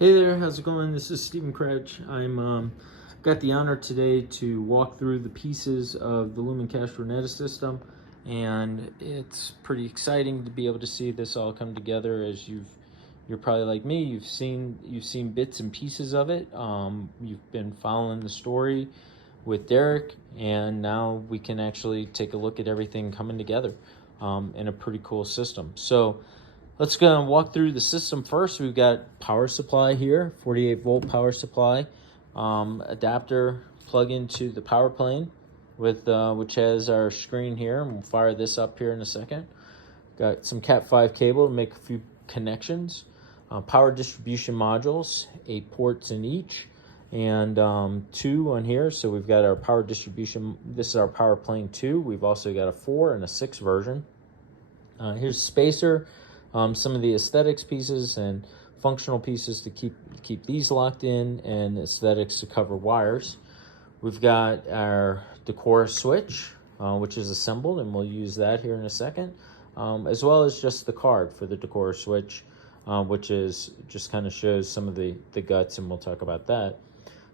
Hey there, how's it going? This is Stephen Crouch. I'm got the honor today to walk through the pieces of the LumenCache ReNetA system, and it's pretty exciting to be able to see this all come together. As you're probably like me, you've seen bits and pieces of it. You've been following the story with Derek, and now we can actually take a look at everything coming together in a pretty cool system. So let's go and walk through the system first. We've got power supply here, 48 volt power supply, adapter plug into the power plane with which has our screen here, and we'll fire this up here in a second. Got some Cat5 cable to make a few connections. Power distribution modules, 8 ports in each, and 2 on here. So we've got our power distribution. This is our power plane 2. We've also got a 4 and a 6 version. Here's spacer. Some of the aesthetics pieces and functional pieces to keep these locked in, and aesthetics to cover wires. We've got our decor switch, which is assembled, and we'll use that here in a second, as well as just the card for the decor switch, which is just kind of shows some of the guts, and we'll talk about that.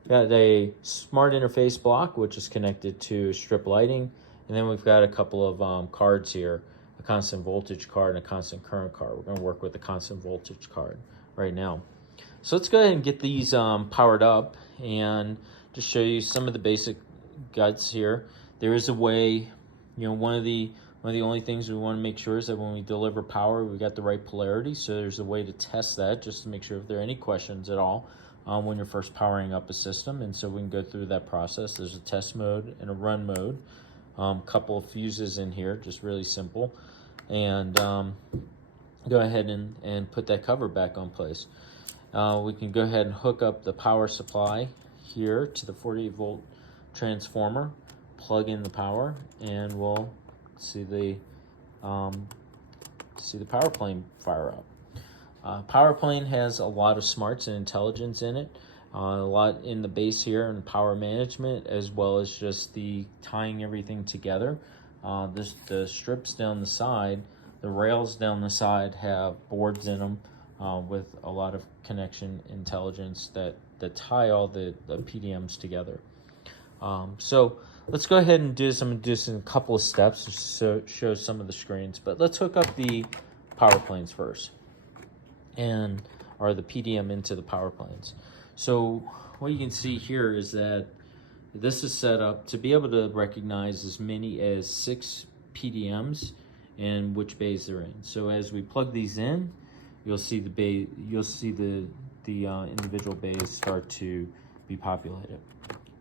Got a smart interface block, which is connected to strip lighting, and then we've got a couple of cards here. A constant voltage card and a constant current card. We're going to work with the constant voltage card right now. So let's go ahead and get these powered up and just show you some of the basic guts here. There is a way, one of the only things we want to make sure is that when we deliver power, we've got the right polarity. So there's a way to test that just to make sure if there are any questions at all when you're first powering up a system. And so we can go through that process. There's a test mode and a run mode. Couple of fuses in here, just really simple, and go ahead and put that cover back on place. We can go ahead and hook up the power supply here to the 48 volt transformer, plug in the power, and we'll see the power plane fire up. Power plane has a lot of smarts and intelligence in it. A lot in the base here and power management, as well as just the tying everything together. The strips down the side, the rails down the side have boards in them with a lot of connection intelligence that tie all the PDMs together. So let's go ahead and do this. I'm going to do this in a couple of steps to show some of the screens, but let's hook up the power planes first, or the PDM into the power planes. So what you can see here is that this is set up to be able to recognize as many as 6 PDMs and which bays they're in. So as we plug these in, you'll see the individual bays start to be populated.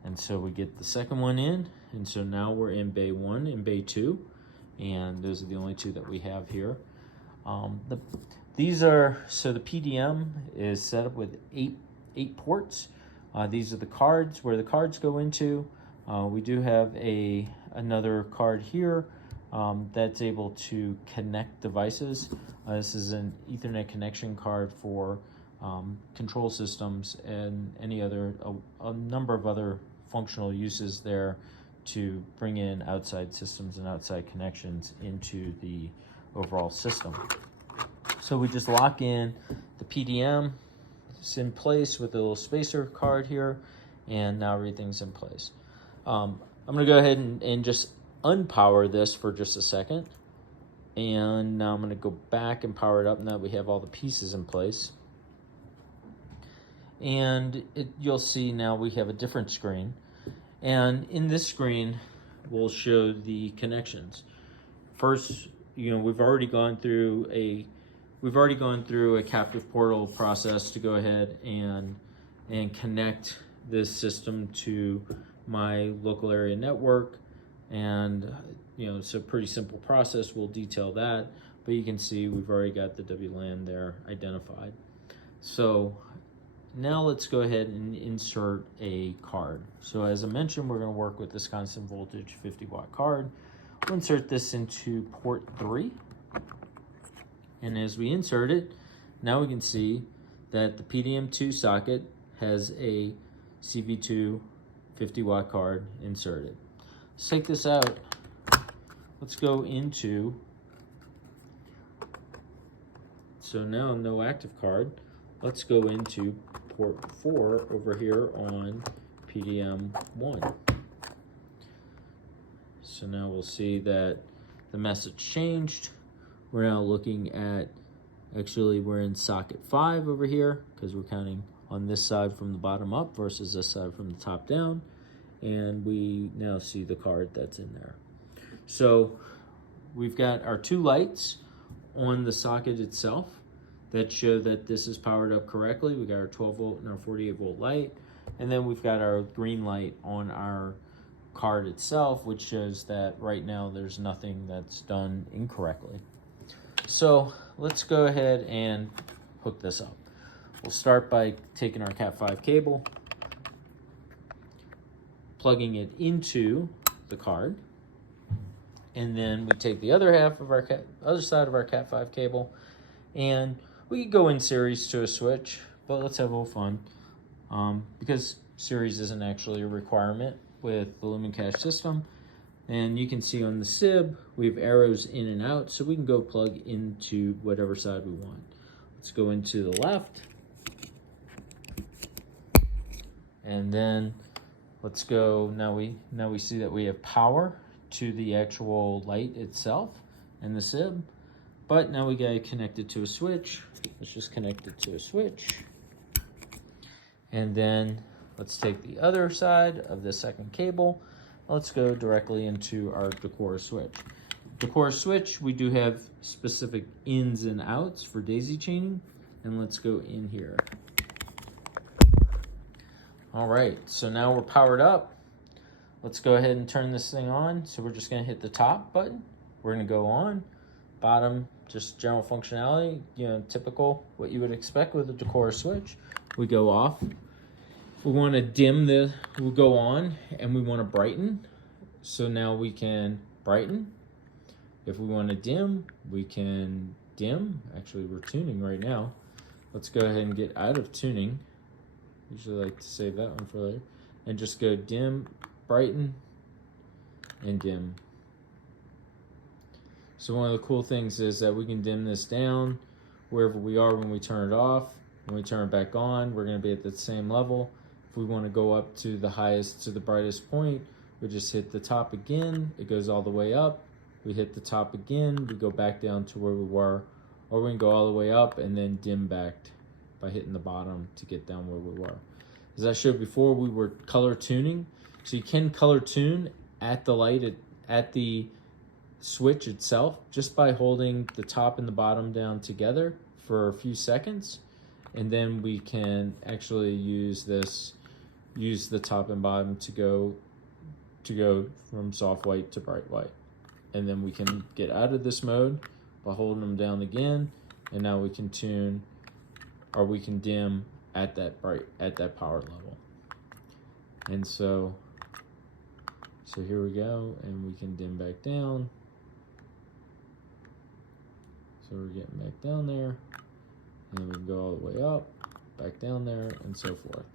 And so we get the second one in, and so now we're in bay 1 and bay 2, and those are the only 2 that we have here. The PDM is set up with 8 ports. These are the cards, where the cards go into. We do have another card here that's able to connect devices. This is an Ethernet connection card for control systems and a number of other functional uses there to bring in outside systems and outside connections into the overall system. So we just lock in the PDM. It's in place with a little spacer card here, and now everything's in place. I'm going to go ahead and just unpower this for just a second, and now I'm going to go back and power it up now that we have all the pieces in place. And you'll see now we have a different screen, and in this screen we'll show the connections. First, we've already gone through a captive portal process to go ahead and connect this system to my local area network, and it's a pretty simple process. We'll detail that, but you can see we've already got the WLAN there identified. So now let's go ahead and insert a card. So as I mentioned, we're going to work with this constant voltage 50 watt card. We'll insert this into port 3. And as we insert it, now we can see that the PDM2 socket has a CV2 50 watt card inserted. Let's take this out. Let's go into, so now no active card. Let's go into port 4 over here on PDM1. So now we'll see that the message changed. We're now looking at, actually we're in socket 5 over here because we're counting on this side from the bottom up versus this side from the top down. And we now see the card that's in there. So we've got our 2 lights on the socket itself that show that this is powered up correctly. We got our 12 volt and our 48 volt light. And then we've got our green light on our card itself, which shows that right now there's nothing that's done incorrectly. So let's go ahead and hook this up. We'll start by taking our Cat 5 cable, plugging it into the card, and then we take the other half of our other side of our Cat 5 cable, and we could go in series to a switch, but let's have a little fun because series isn't actually a requirement with the LumenCache system. And you can see on the SIB we have arrows in and out, so we can go plug into whatever side we want. Let's go into the left, and then let's go. Now we see that we have power to the actual light itself and the SIB, but now we gotta connect it to a switch. Let's just connect it to a switch, and then let's take the other side of the second cable. Let's go directly into our Decora switch. Decora switch, we do have specific ins and outs for daisy chaining, and let's go in here. All right, so now we're powered up. Let's go ahead and turn this thing on. So we're just gonna hit the top button. We're gonna go on. Bottom, just general functionality, you know, typical, what you would expect with a Decora switch. We go off. We want to dim we'll go on, and we want to brighten. So now we can brighten. If we want to dim, we can dim. Actually, we're tuning right now. Let's go ahead and get out of tuning. Usually like to save that one for later. And just go dim, brighten, and dim. So one of the cool things is that we can dim this down wherever we are when we turn it off. When we turn it back on, we're going to be at the same level. If we want to go up to the highest, to the brightest point, we just hit the top again. It goes all the way up. We hit the top again. We go back down to where we were. Or we can go all the way up and then dim back by hitting the bottom to get down where we were. As I showed before, we were color tuning. So you can color tune at the light, at the switch itself, just by holding the top and the bottom down together for a few seconds. And then we can actually use the top and bottom to go from soft white to bright white. And then we can get out of this mode by holding them down again, and now we can tune, or we can dim at that power level. And so here we go, and we can dim back down. So we're getting back down there, and we can go all the way up, back down there, and so forth.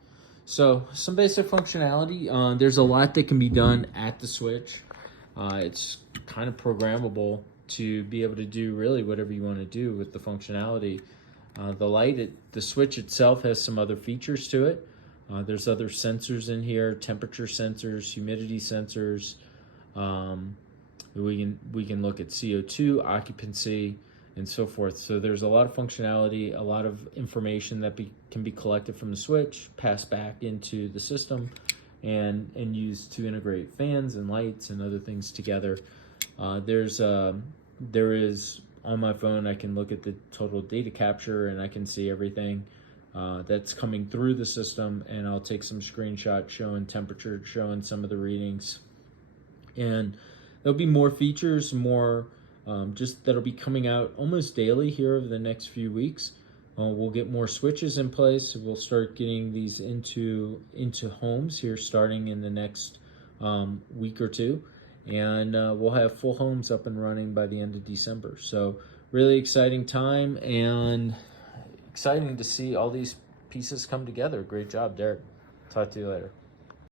So some basic functionality. There's a lot that can be done at the switch. It's kind of programmable to be able to do really whatever you want to do with the functionality. The switch itself has some other features to it. There's other sensors in here, temperature sensors, humidity sensors. We can look at CO2, occupancy, and so forth. So there's a lot of functionality, a lot of information that can be collected from the switch, passed back into the system, and used to integrate fans and lights and other things together. There is on my phone, I can look at the total data capture, and I can see everything that's coming through the system, and I'll take some screenshots showing temperature, showing some of the readings. And there'll be more features, just that'll be coming out almost daily here over the next few weeks. We'll get more switches in place. We'll start getting these into homes here starting in the next week or two. And we'll have full homes up and running by the end of December. So really exciting time, and exciting to see all these pieces come together. Great job, Derek. Talk to you later.